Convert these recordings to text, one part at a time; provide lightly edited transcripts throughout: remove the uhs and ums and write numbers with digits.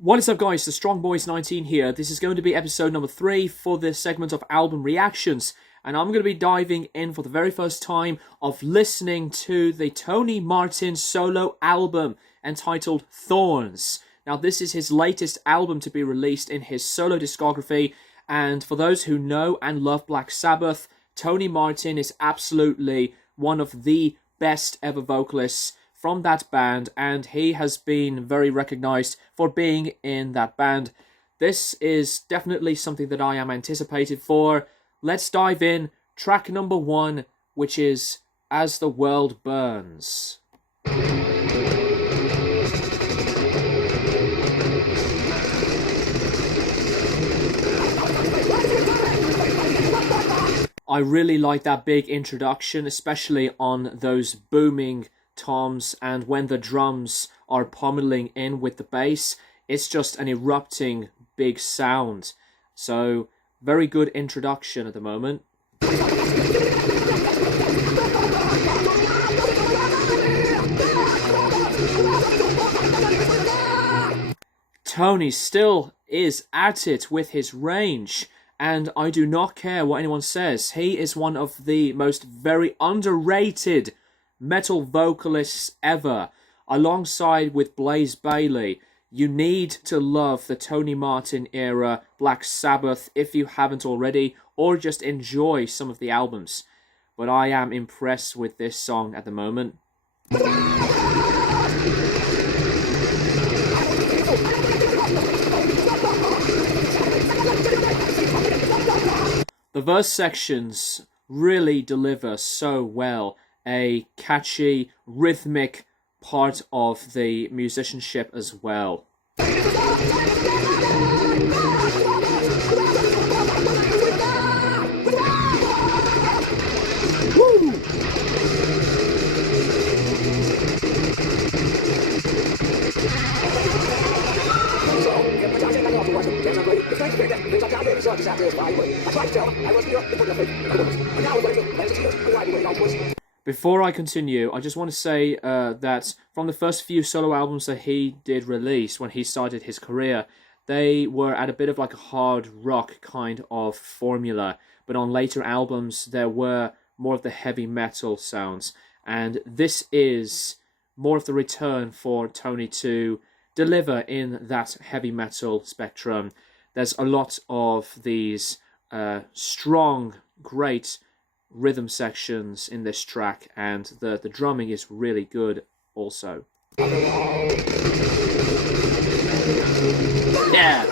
What is up, guys? The Strong Boys 19 here. This is going to be episode number 3 for this segment of album reactions. And I'm going to be diving in for the very first time of listening to the Tony Martin solo album entitled Thorns. Now, this is his latest album to be released in his solo discography. And for those who know and love Black Sabbath, Tony Martin is absolutely one of the best ever vocalists from that band, and he has been very recognized for being in that band. This is definitely something that I am anticipated for. Let's dive in. Track number 1, which is As the World Burns. I really like that big introduction, especially on those booming toms, and when the drums are pummeling in with the bass, it's just an erupting big sound. So, very good introduction at the moment. Tony still is at it with his range, and I do not care what anyone says. He is one of the most very underrated metal vocalists ever, alongside with Blaze Bayley. You need to love the Tony Martin era Black Sabbath if you haven't already, or just enjoy some of the albums. But I am impressed with this song at the moment. The verse sections really deliver so well. A catchy, rhythmic part of the musicianship as well. Woo! Before I continue, I just want to say that from the first few solo albums that he did release when he started his career, they were at a bit of like a hard rock kind of formula. But on later albums, there were more of the heavy metal sounds. And this is more of the return for Tony to deliver in that heavy metal spectrum. There's a lot of these strong, great rhythm sections in this track, and the drumming is really good also. Yeah!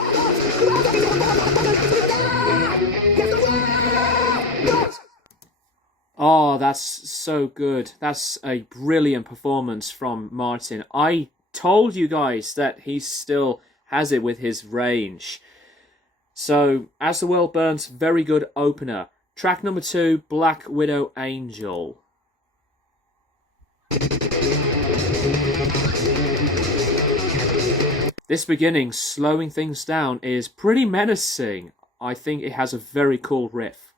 Oh, that's so good. That's a brilliant performance from Martin. I told you guys that he still has it with his range. So, As the World Burns, very good opener. Track number 2, Black Widow Angel. This beginning, slowing things down, is pretty menacing. I think it has a very cool riff.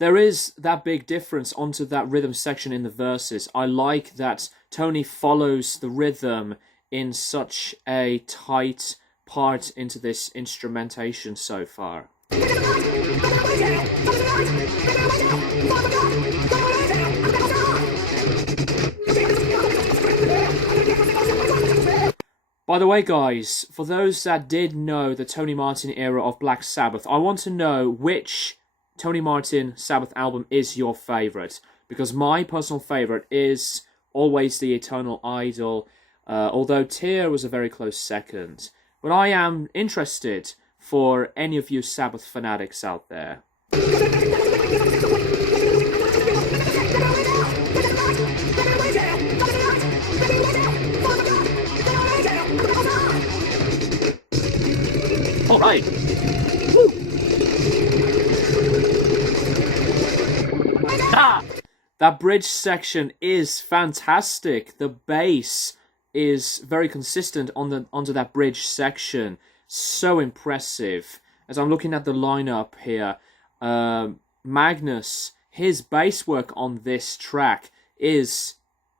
There is that big difference onto that rhythm section in the verses. I like that Tony follows the rhythm in such a tight part into this instrumentation so far. By the way, guys, for those that did know the Tony Martin era of Black Sabbath, I want to know which Tony Martin Sabbath album is your favourite, because my personal favourite is always The Eternal Idol, although Tear was a very close second. But I am interested for any of you Sabbath fanatics out there. All right. Woo. That bridge section is fantastic. The bass is very consistent onto that bridge section. So impressive. As I'm looking at the lineup here, Magnus, his bass work on this track is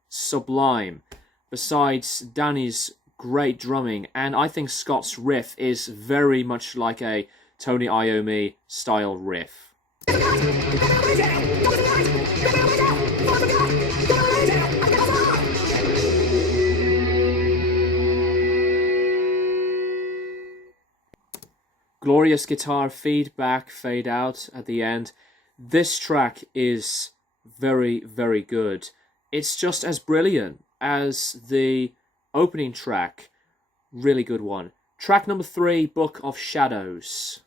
sublime, besides Danny's great drumming, and I think Scott's riff is very much like a Tony Iommi style riff. Glorious guitar feedback, fade out at the end. This track is very, very good. It's just as brilliant as the opening track. Really good one. Track number 3, Book of Shadows.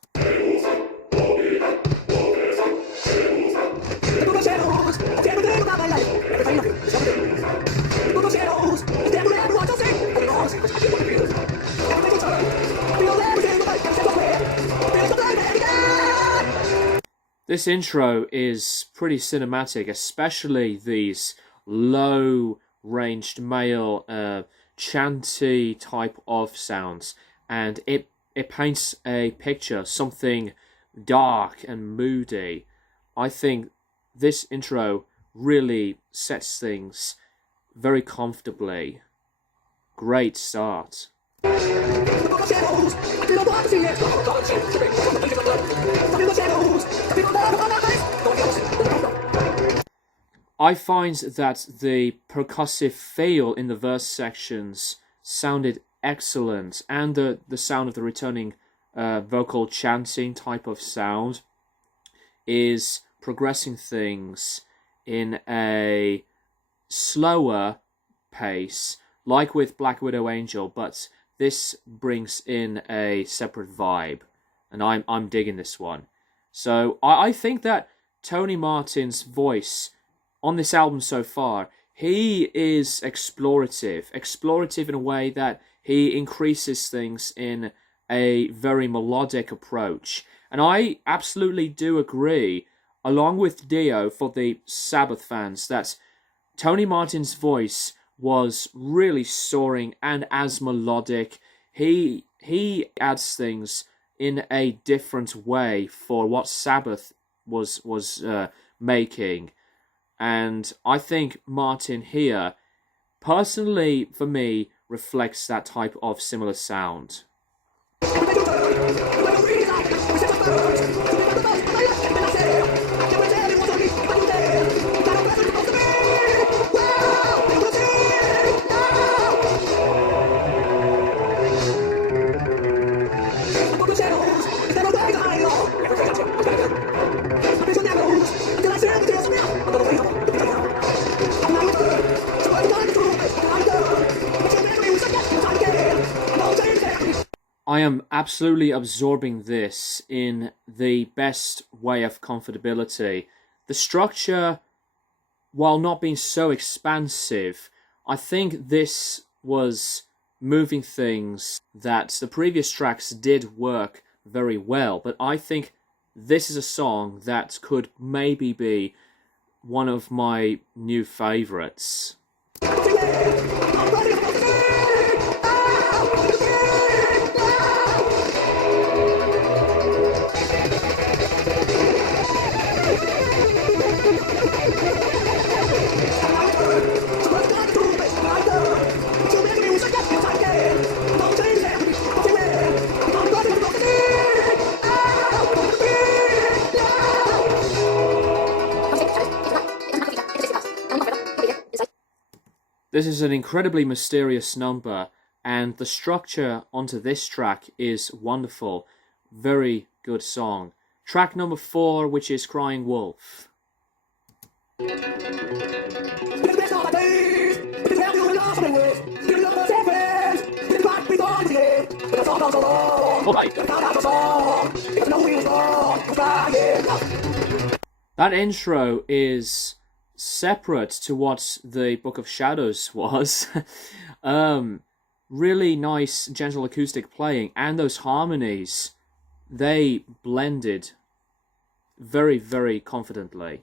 This intro is pretty cinematic, especially these low-ranged male chanty type of sounds, and it paints a picture, something dark and moody. I think this intro really sets things very comfortably. Great start. I find that the percussive feel in the verse sections sounded excellent, and the sound of the returning vocal chanting type of sound is progressing things in a slower pace, like with Black Widow Angel, but this brings in a separate vibe, and I'm digging this one. So I think that Tony Martin's voice on this album so far, he is explorative in a way that he increases things in a very melodic approach. And I absolutely do agree, along with Dio for the Sabbath fans, that Tony Martin's voice was really soaring and as melodic. He adds things in a different way for what Sabbath was making. And I think Martin here, personally for me, reflects that type of similar sound. I am absolutely absorbing this in the best way of comfortability. The structure, while not being so expansive, I think this was moving things that the previous tracks did work very well, but I think this is a song that could maybe be one of my new favorites. This is an incredibly mysterious number, and the structure onto this track is wonderful. Very good song. Track number 4, which is Crying Wolf. That intro is separate to what the Book of Shadows was. Really nice, gentle acoustic playing, and those harmonies, they blended very, very confidently.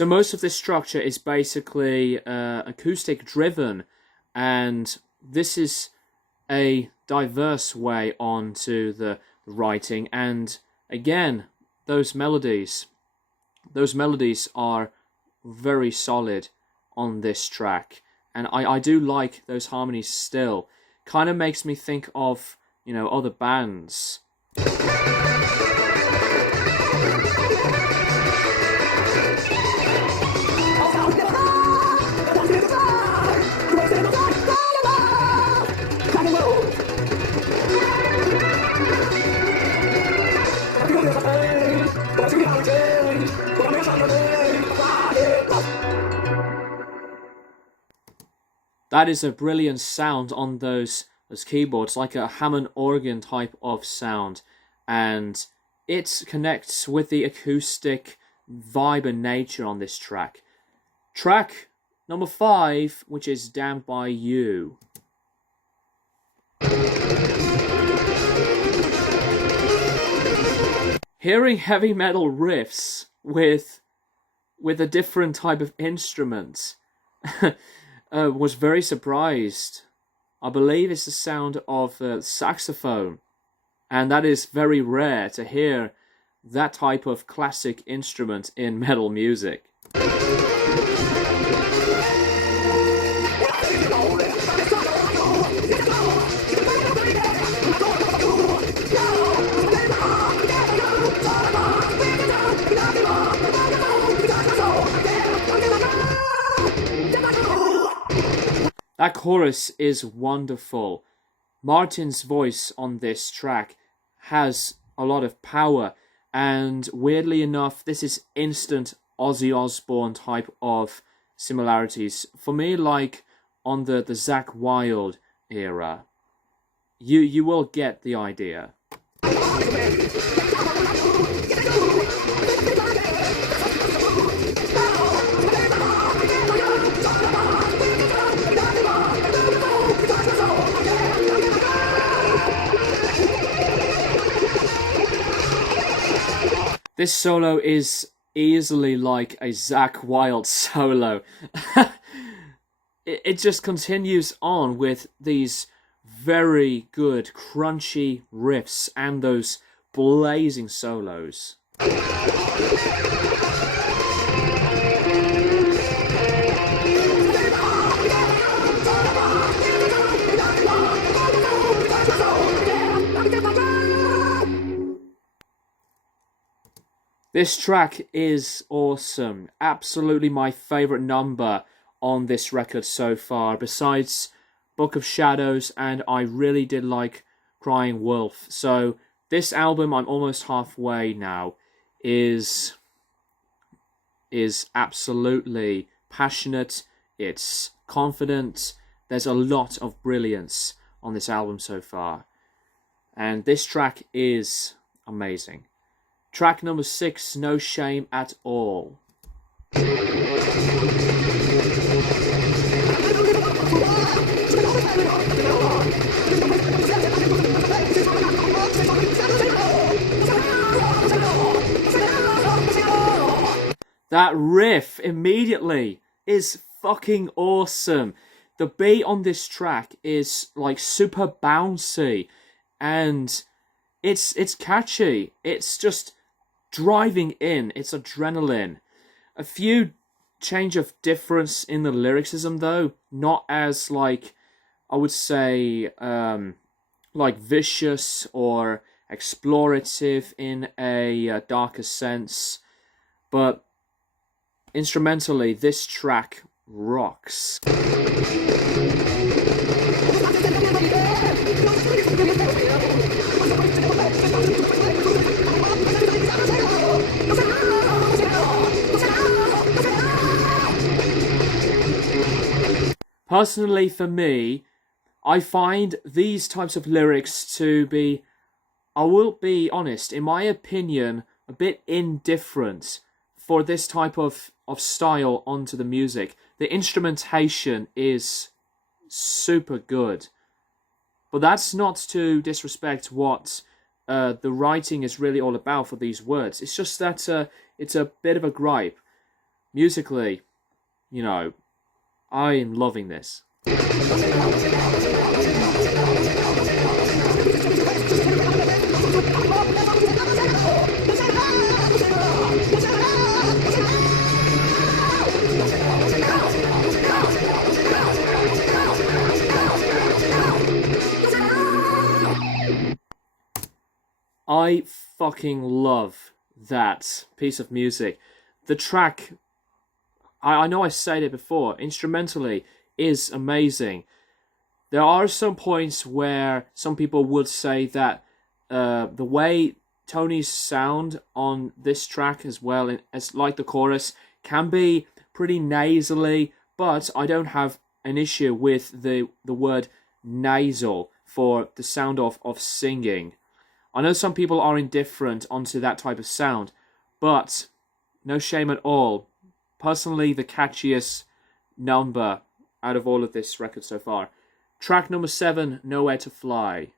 So most of this structure is basically acoustic driven, and this is a diverse way onto the writing. And again, those melodies are very solid on this track, and I do like those harmonies still. Kind of makes me think of, you know, other bands. That is a brilliant sound on those keyboards, like a Hammond organ type of sound, and it connects with the acoustic vibe and nature on this track. Track number 5, which is Damned by You. Hearing heavy metal riffs with a different type of instrument was very surprised. I believe it's the sound of saxophone, and that is very rare to hear that type of classic instrument in metal music. That chorus is wonderful. Martin's voice on this track has a lot of power, and weirdly enough, this is instant Ozzy Osbourne type of similarities. For me, like on the Zakk Wylde era. You will get the idea. This solo is easily like a Zakk Wylde solo. It just continues on with these very good crunchy riffs and those blazing solos. This track is awesome. Absolutely my favourite number on this record so far, besides Book of Shadows, and I really did like Crying Wolf. So this album, I'm almost halfway now, is absolutely passionate, it's confident, there's a lot of brilliance on this album so far. And this track is amazing. Track number 6, No Shame at All. That riff immediately is fucking awesome. The beat on this track is like super bouncy, and it's catchy. It's just driving in. It's adrenaline. A few change of difference in the lyricism though, not as like, I would say, like vicious or explorative in a darker sense, but instrumentally this track rocks. Personally, for me, I find these types of lyrics to be, I will be honest, in my opinion, a bit indifferent for this type of style onto the music. The instrumentation is super good, but that's not to disrespect what the writing is really all about for these words. It's just that it's a bit of a gripe. musically, you know, I am loving this. I fucking love that piece of music. The track, I know I said it before, instrumentally is amazing. There are some points where some people would say that the way Tony's sound on this track as well, as like the chorus, can be pretty nasally, but I don't have an issue with the word nasal for the sound of singing. I know some people are indifferent onto that type of sound, but no shame at all. Personally, the catchiest number out of all of this record so far. Track number 7, Nowhere to Fly.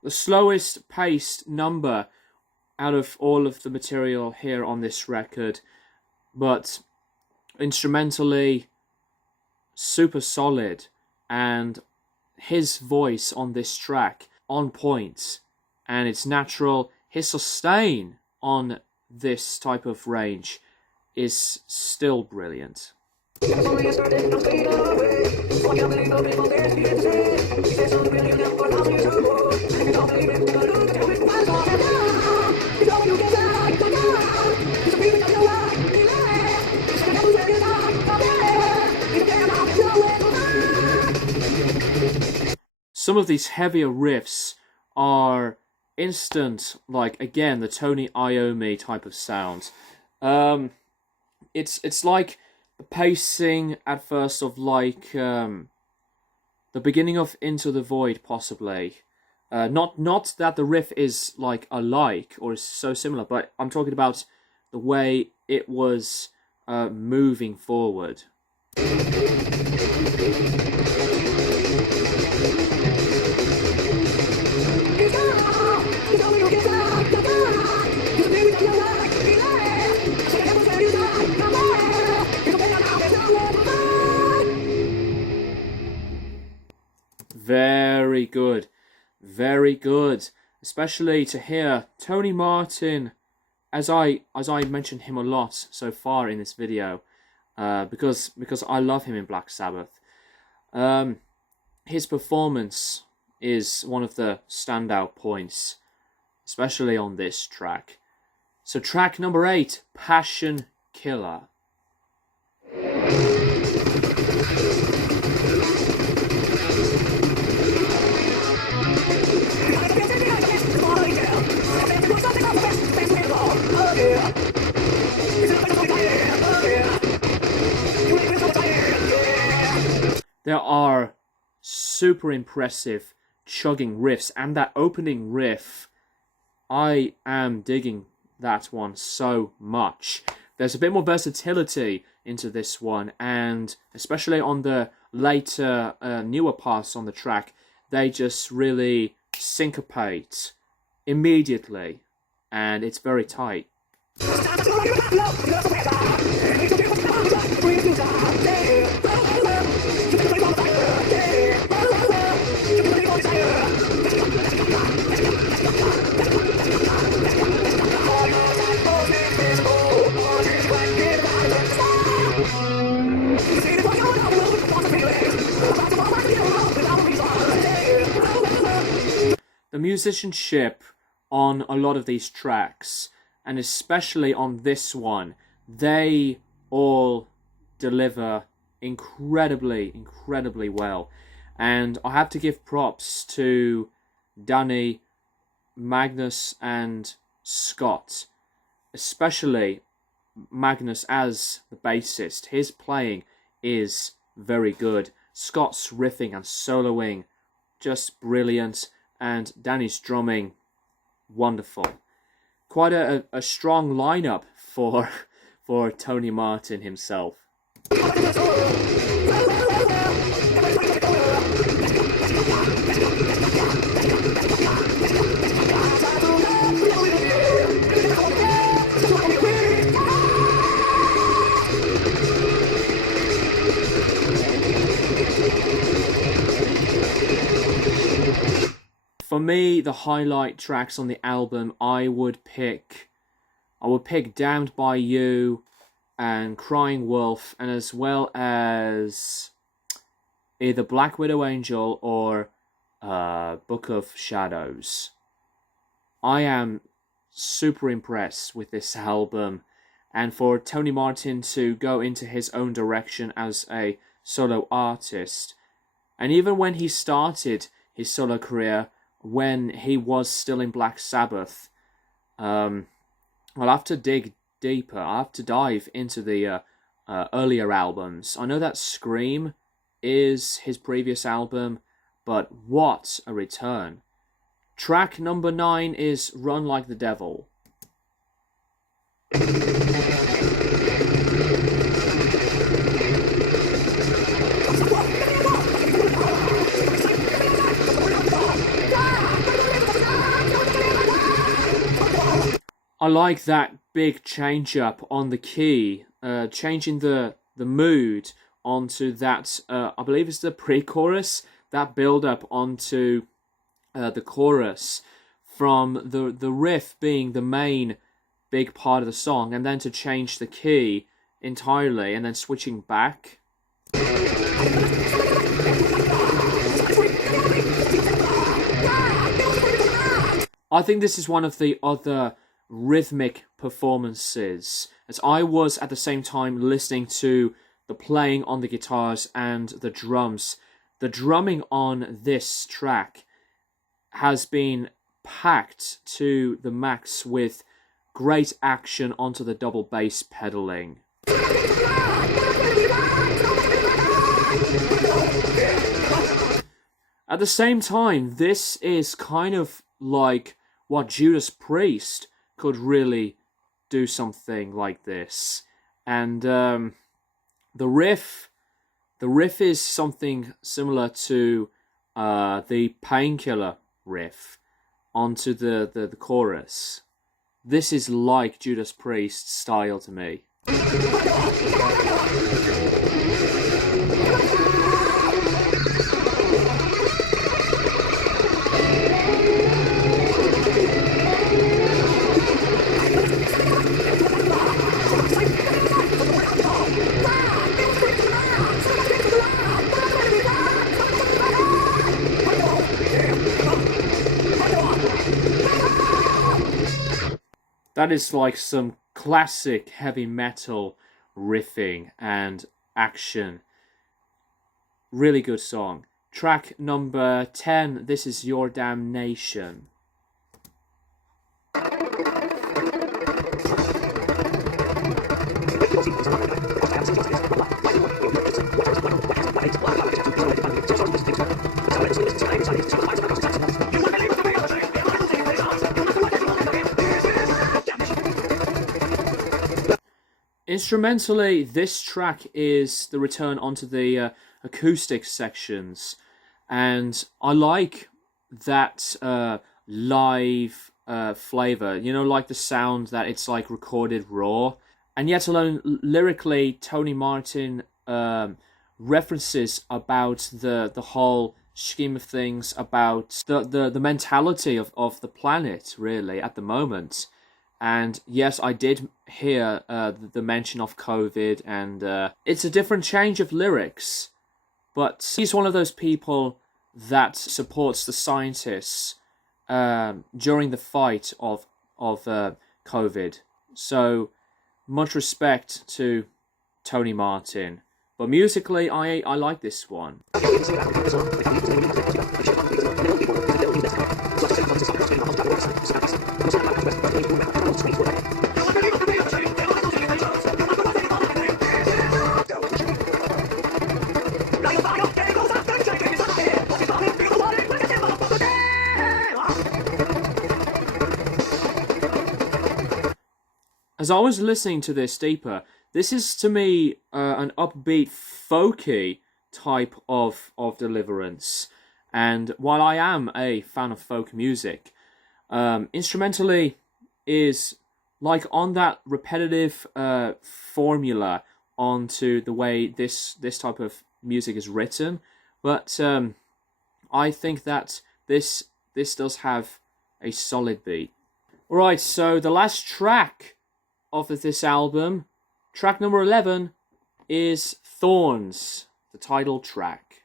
The slowest paced number out of all of the material here on this record, but instrumentally super solid, and his voice on this track on point, and it's natural. His sustain on this type of range is still brilliant. Some of these heavier riffs are instant, like, again, the Tony Iommi type of sound. It's like the pacing at first of like the beginning of Into the Void, possibly. Not that the riff is like alike or is so similar, but I'm talking about the way it was moving forward. Very good. Very good. Especially to hear Tony Martin, as I mentioned him a lot so far in this video, because I love him in Black Sabbath. His performance is one of the standout points, especially on this track. So track number 8, Passion Killer. There are super impressive chugging riffs, and that opening riff, I am digging that one so much. There's a bit more versatility into this one, and especially on the later, newer parts on the track, they just really syncopate immediately, and it's very tight. The musicianship on a lot of these tracks, and especially on this one, they all deliver incredibly well. And I have to give props to Danny, Magnus and Scott, especially Magnus as the bassist. His playing is very good. Scott's riffing and soloing, just brilliant, and Danny's drumming, wonderful. Quite a strong lineup for Tony Martin himself. For me, the highlight tracks on the album, I would pick Damned by You and Crying Wolf, and as well as either Black Widow Angel or Book of Shadows. I am super impressed with this album, and for Tony Martin to go into his own direction as a solo artist, and even when he started his solo career, when he was still in Black Sabbath, I'll have to dig deeper. I'll have to dive into the earlier albums. I know that Scream is his previous album, but what a return. Track number 9 is Run Like the Devil. I like that big change up on the key, changing the mood onto that, I believe it's the pre-chorus, that build up onto the chorus, from the riff being the main big part of the song, and then to change the key entirely and then switching back. I think this is one of the other rhythmic performances, as I was at the same time listening to the playing on the guitars and the drums. The drumming on this track has been packed to the max with great action onto the double bass pedaling. At the same time, this is kind of like what Judas Priest could really do something like this. And the riff is something similar to the Painkiller riff onto the chorus. This is like Judas Priest's style to me. That is like some classic heavy metal riffing and action. Really good song. Track number 10, This Is Your Damnation. Instrumentally, this track is the return onto the acoustic sections, and I like that live flavor, you know, like the sound that it's like recorded raw. And yet alone, lyrically, Tony Martin references about the whole scheme of things, about the mentality of the planet, really, at the moment. And yes, I did hear the mention of COVID, and it's a different change of lyrics, but he's one of those people that supports the scientists during the fight of COVID. So much respect to Tony Martin. But musically, I like this one. as I was listening to this deeper, this is to me an upbeat, folky type of deliverance. And while I am a fan of folk music, instrumentally is like on that repetitive formula onto the way this type of music is written. But I think that this does have a solid beat. Alright, so the last track of this album, track number 11, is Thorns, the title track.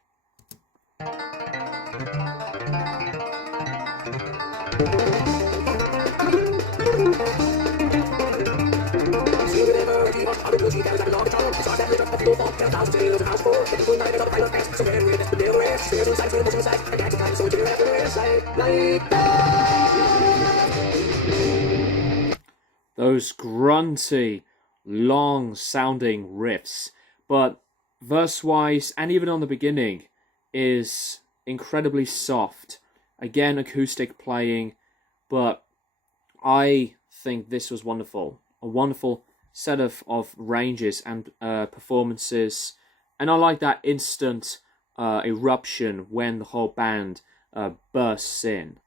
Those grunty, long-sounding riffs, but verse-wise, and even on the beginning, is incredibly soft. Again, acoustic playing, but I think this was wonderful. A wonderful set of ranges and performances, and I like that instant eruption when the whole band bursts in.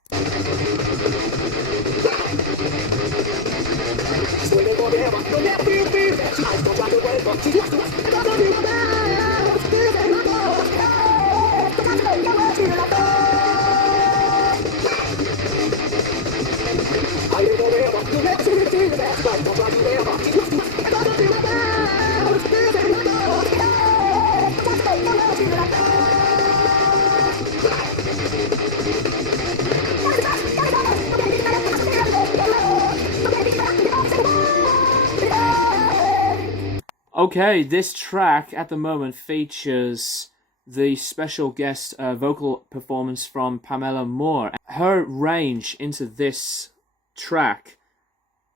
Okay, this track at the moment features the special guest vocal performance from Pamela Moore. Her range into this track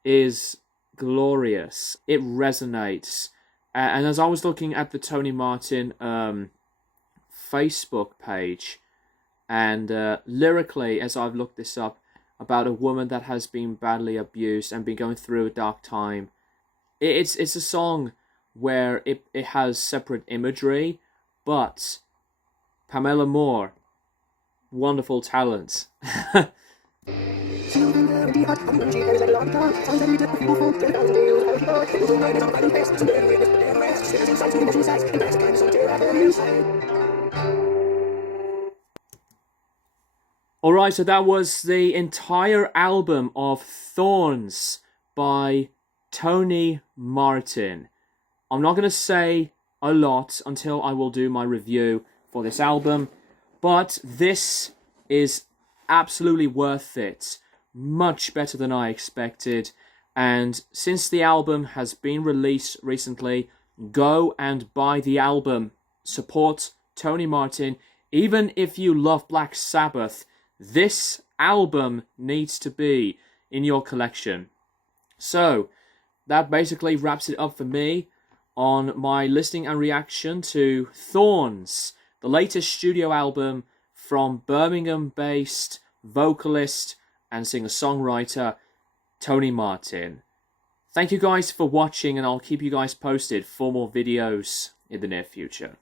is glorious. It resonates. And as I was looking at the Tony Martin Facebook page, and lyrically, as I've looked this up, about a woman that has been badly abused and been going through a dark time, it's a song where it has separate imagery, but Pamela Moore, wonderful talent. Alright, so that was the entire album of Thorns by Tony Martin. I'm not going to say a lot until I will do my review for this album, but this is absolutely worth it. Much better than I expected. And since the album has been released recently, go and buy the album. Support Tony Martin. Even if you love Black Sabbath, this album needs to be in your collection. So, that basically wraps it up for me on my listening and reaction to Thorns, the latest studio album from Birmingham-based vocalist and singer-songwriter Tony Martin. Thank you guys for watching, and I'll keep you guys posted for more videos in the near future.